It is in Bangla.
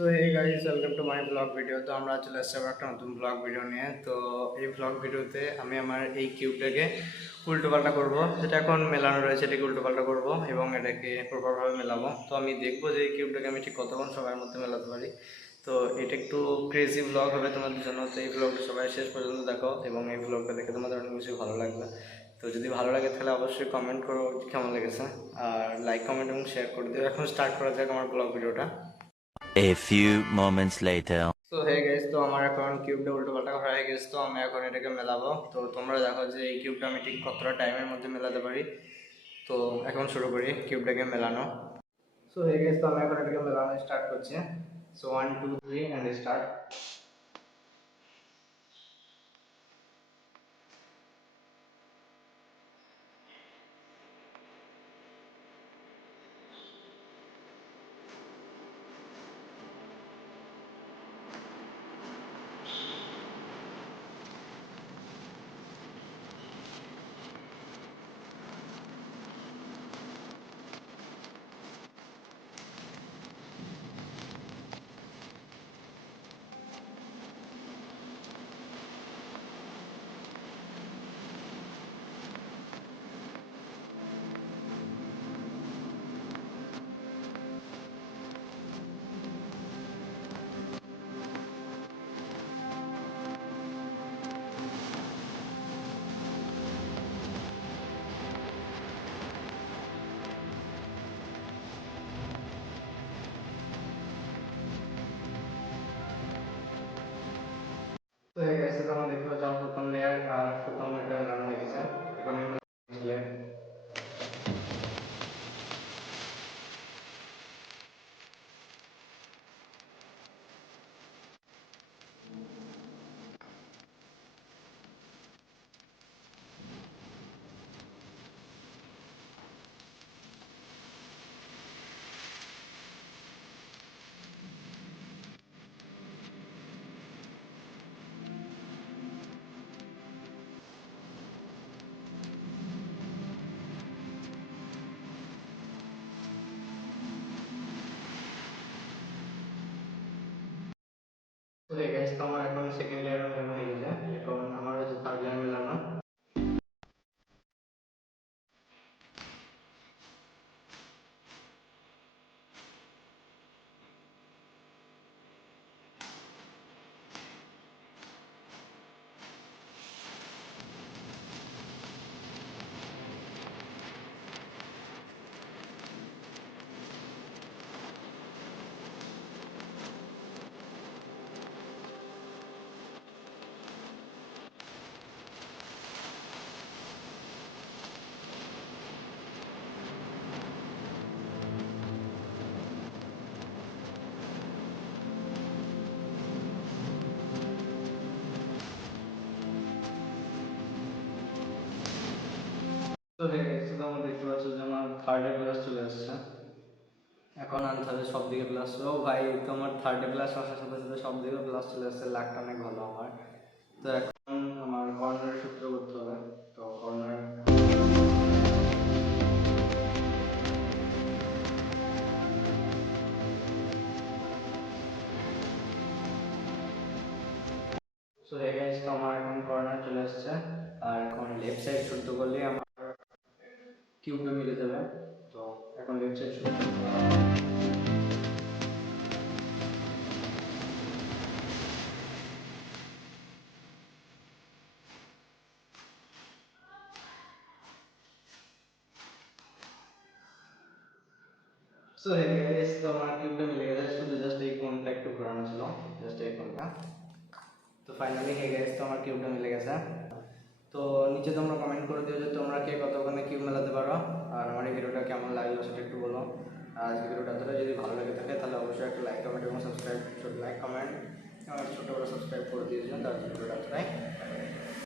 সো এই guys welcome to my blog video তো আমরা চলে আসছি আবার একটা নতুন ব্লগ ভিডিও নিয়ে। তো এই ব্লগ ভিডিওতে আমি আমার এই কিউবটাকে উল্টো পাল্টা করব। যেটা এখন মেলানো রয়েছে, এটাকে উল্টো পাল্টা করব এবং এটাকে প্রপারভাবে মেলাবো। তো আমি দেখব যে এই কিউবটাকে আমি ঠিক কতক্ষণ সময়ের মধ্যে মেলাতে পারি। তো এটা একটু ক্রেজি ব্লগ হবে তোমাদের জন্য। তো এই ব্লগটা সবাই শেষ পর্যন্ত দেখো এবং এই ব্লগটা দেখে তোমাদের অনেক বেশি ভালো লাগবে। তো যদি ভালো লাগে তাহলে অবশ্যই কমেন্ট করো কেমন লেগেছে। আর লাইক কমেন্ট এবং শেয়ার করে দিও। এখন স্টার্ট করা যাক আমার ব্লগ ভিডিওটা A few moments later. তো হয়ে গেছে তো আমার এখন কিউবটা উল্টো পাল্টা করা হয়ে গেছে, তো আমি এখন এটাকে মেলাবো। তো তোমরা দেখো যে এই কিউবটা আমি ঠিক কতটা টাইমের মধ্যে মেলাতে পারি। তো এখন শুরু করি কিউবটাকে মেলানো। সো হয়ে গেছে তো আমি এখন এটাকে মেলানো স্টার্ট করছি। So one two three and start তো হয়ে গেছে তখন দেখতে তো হয়ে গেছে তো আমার এখন সেকেন্ড থার্ডে প্লাস চলে আসছে। এখন হবে সব দিকে প্লাস ও ভাই, তোমার থার্ডে প্লাস আসার সাথে সাথে সব দিকে প্লাস চলে আসছে। লাখটা অনেক ভালো আমার। তো এখন আমার কর্নার সূত্র করতে হবে। তো কর্নার সো হয়ে গেছে তো আমার এখন কর্নার চলে আসছে। আর এখন লেফট সাইড শুদ্ধ করলে আমার কিউবটা মিলে যাবে। তো এখন সাইড শুদ্ধ সো হে গাইস তো আমার কিউবটা মিলে গেছে। শুধু জাস্ট এই কোনটা একটু ঘোরানো ছিল। জাস্ট এই কোনটা তো ফাইনালি হে গাইস তো আমার কিউবটা মিলে গেছে। তো নিচে তোমরা কমেন্ট করে দিও যে তোমরা কে কতক্ষণে কিউ মেলাতে পারো। আর আমার এই ভিডিওটা কেমন লাগল সেটা একটু বলো। আর আজকে ভিডিওটা ধরে যদি ভালো লাগে থাকে তাহলে অবশ্যই একটা লাইক কমেন্ট এবং সাবস্ক্রাইব লাইক কমেন্ট ছোটো বড়ো সাবস্ক্রাইব করে দিয়েছিলাম তার জন্য ভিডিওটা